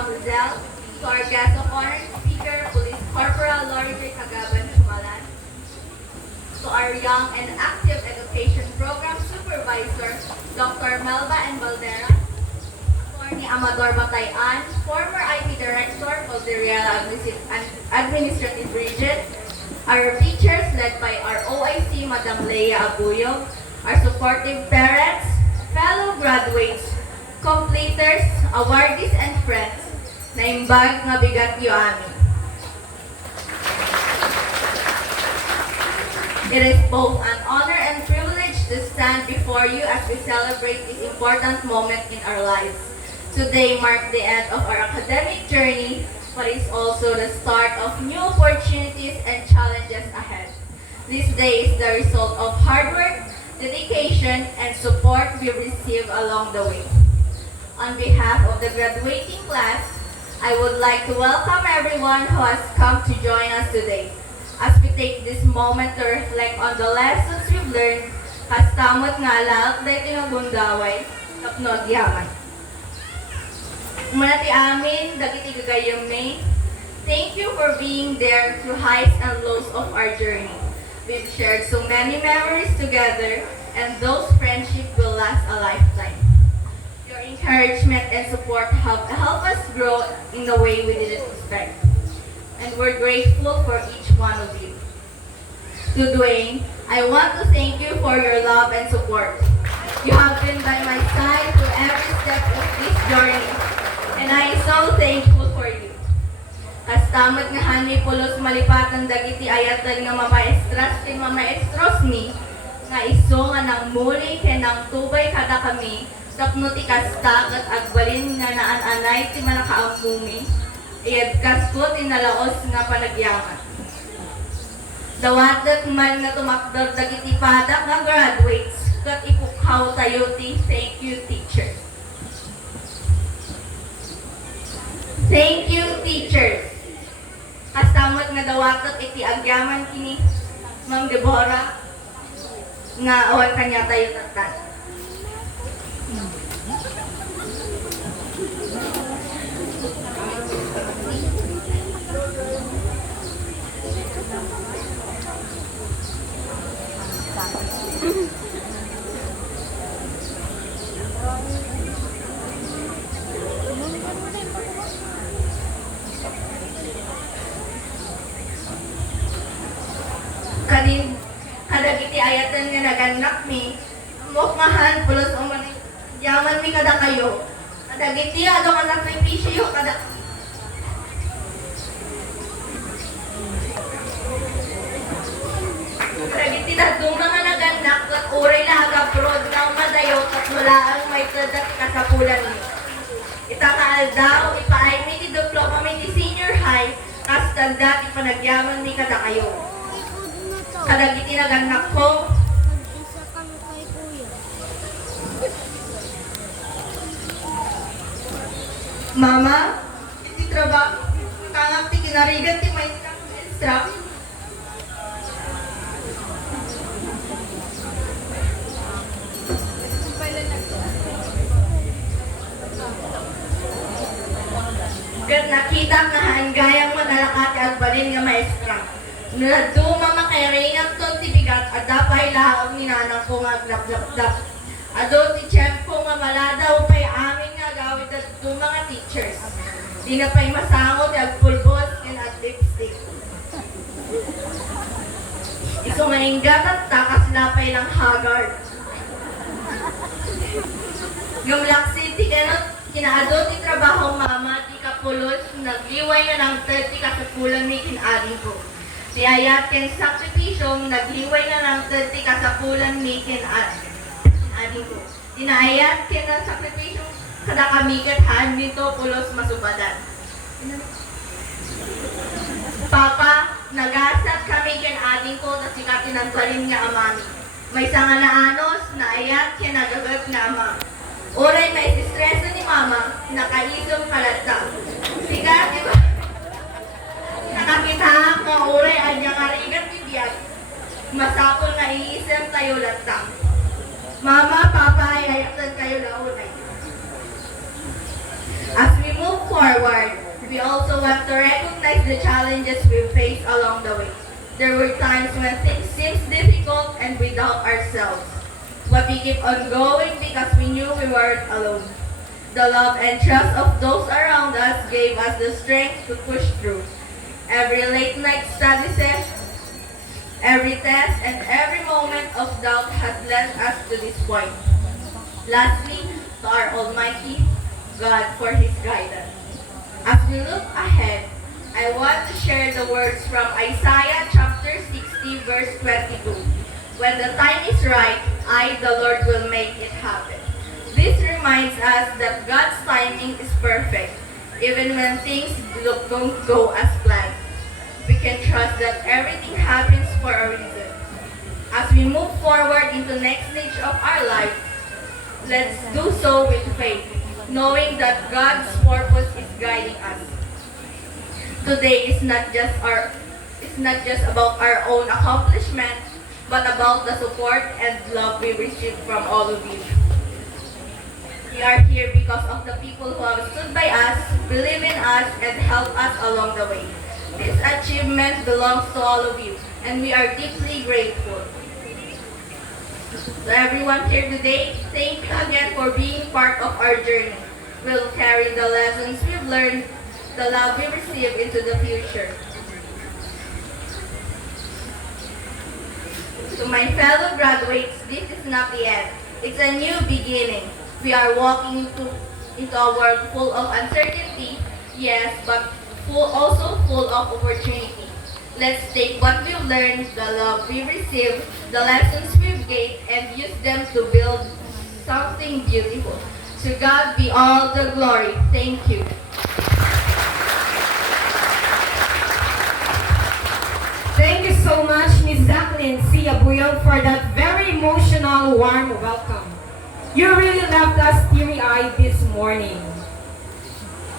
Ma'am Zel, to our guest of honor speaker, Police Corporal Lori J. Cagaban Chumalan, to our young and active education program supervisor, Dr. Melba and Valdera, Attorney Amador Batayan, former IT Director of the Real Administrative Region, our teachers led by our OIC, Madam Lheanne Abuyog, our supportive parents, fellow graduates, completers, awardees, and friends, na imbag nga bigat yu amin. It is both an honor and privilege to stand before you as we celebrate this important moment in our lives. Today marks the end of our academic journey, but is also the start of new opportunities and challenges ahead. This day is the result of hard work, dedication, and support we receive along the way. On behalf of the graduating class, I would like to welcome everyone who has come to join us today. As we take this moment to reflect on the lessons we've learned, kastamot nga lahat na tinagundaway, tapnod yaman. Manati amin, dagiti gagayong May. Thank you for being there through highs and lows of our journey. We've shared so many memories together, and those friendships will last a lifetime. Your encouragement and support have helped us grow in a way we didn't expect. And we're grateful for each one of you. To Dwayne, I want to thank you for your love and support. You have been by my side through every step of this journey, and I am so thankful for you. Kastamot nga hanmi pulos malipatan dagiti ayatan nga mamaestras ken mamaestros mi, nga iso nga nang muli ken nang tubay kada kami, tapno ti kasta ket agbalin nga naan-anay ti manakaamumi. Iadkas ko tinalaos nga panagyaman. Dawatat man nga tumakdar dagiti padak nga graduates kat ipukhaw tayo ti thank you teachers. Thank you teachers. Kastamot nga dawatat iti agyaman kini Ma'am Deborah nga awan kanya tayo tatan. Kadagiti ayatan nga naganak mi, mukmahan pulos o man yaman mi kada kayo. Kadagiti ado ka sakripisyo kada. Kadagiti dadong nga naganak at uray laga prod na madayo at wala ang may tadat kasapulan mi. Itakaal daw, ipaay mi ti diploma mi ti senior high, kastanda ti panagyaman mi kada kayo. Kadagiti naganak ko. Mama, iti trabaho, kangap ti kinarigan ti maestra. Kat nakita nga hanggayang manalakat at balin nga maestra. Nalado mama kay Reynang ton tibigat at dapay lahaw ni nanang ko nga glap-glap-glap. Ado ti tiyempo nga maladaw pay amin nga gawid at mga teachers. Di na pa'y masangot at pulbos and at lipstick. Iso nga inggat at takas lapay lang haggard. Gumlaksid ti ganot kinaado ti trabaho mama ti kapulos nagliway nga ng 30 kasapulan mi kinadin ko. Di ayat ken sakripisyong nagliway na ng 30 kasapulan mi kinadin ko. Dinaayat ken ng sakripisyong kada kami kathan dito pulos masubadan. Papa, nagasat kami kinadin ko na sikatin ang balin nga amami. May sanganaanos na ayat ken nagagat nga ama. Oray may stress ni mama, nakaisom kalata. Sikat, di ba? Nakakita nga oray ay niyang arigat bibiyag. Masapol nga iisem tayo latang. Mama, papa, ay ayatan kayo launay. As we move forward, forward, we also want to recognize the challenges we faced along the way. There were times when things seemed difficult and we doubt ourselves. But we keep on going because we knew we weren't alone. The love and trust of those around us gave us the strength to push through. Every late night study session, every test, and every moment of doubt has led us to this point. Lastly, to our Almighty God for His guidance. As we look ahead, I want to share the words from Isaiah chapter 60 verse 22. When the time is right, I, the Lord, will make it happen. This reminds us that God's timing is perfect, even when things don't go as planned. We can trust that everything happens for a reason. As we move forward into the next stage of our life, let's do so with faith, knowing that God's purpose is guiding us. Today is not just about our own accomplishments, but about the support and love we receive from all of you. We are here because of the people who have stood by us, believe in us, and helped us along the way. This achievement belongs to all of you, and we are deeply grateful. To everyone here today, thank you again for being part of our journey. We'll carry the lessons we've learned, the love we receive into the future. To my fellow graduates, this is not the end. It's a new beginning. We are walking into a world full of uncertainty, yes, but also full of opportunity. Let's take what we've learned, the love we received, the lessons we've gained, and use them to build something beautiful. To God be all the glory. Thank you. Thank you so much, Ms. Zaclyn Lheanne Abuyog, for that very emotional, warm welcome. You really left us teary-eyed this morning.